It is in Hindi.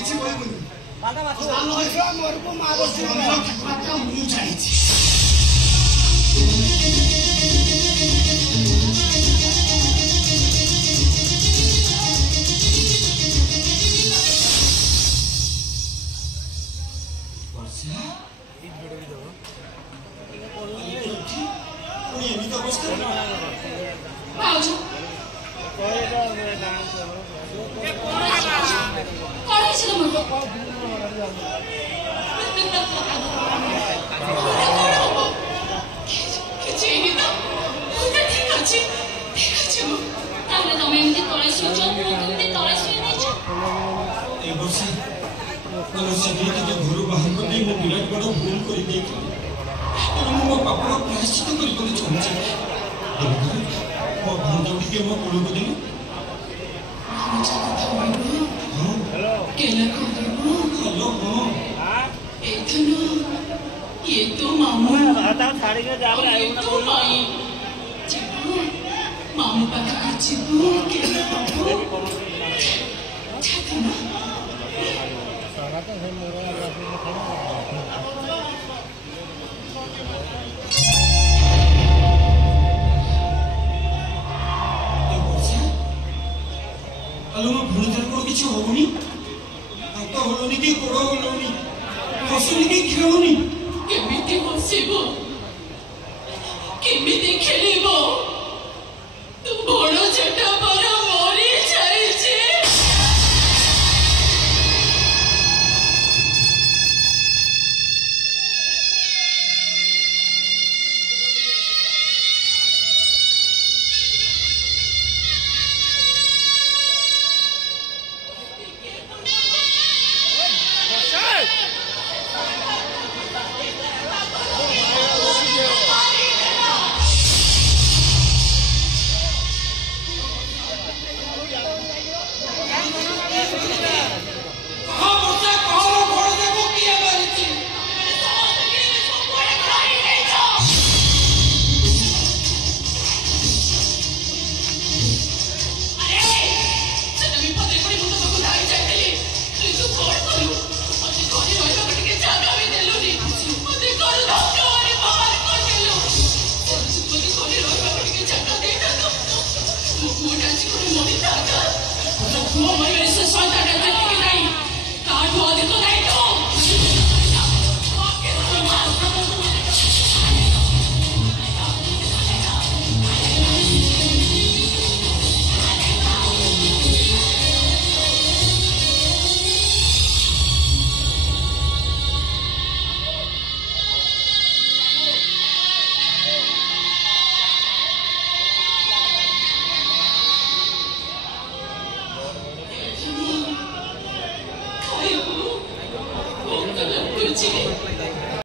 କିଛି କହିବୁନି ମୁଁ ଜାଣିଛି घर बाहर कर विराट बड़ भूल कर मो पापा प्रायश्चित करने चाहूँगी मो भांजा टे मो कूल को देनी ये तो मामू मामू पाखा हेलो मो भूणीदार को किसी होनी हाथ हलुनी कि गोड़ हलुनी हसुनी कि खेलुनी केमिति हसिबो केमिति खेलिबो तू बड़ चटा पर मरी जाइछे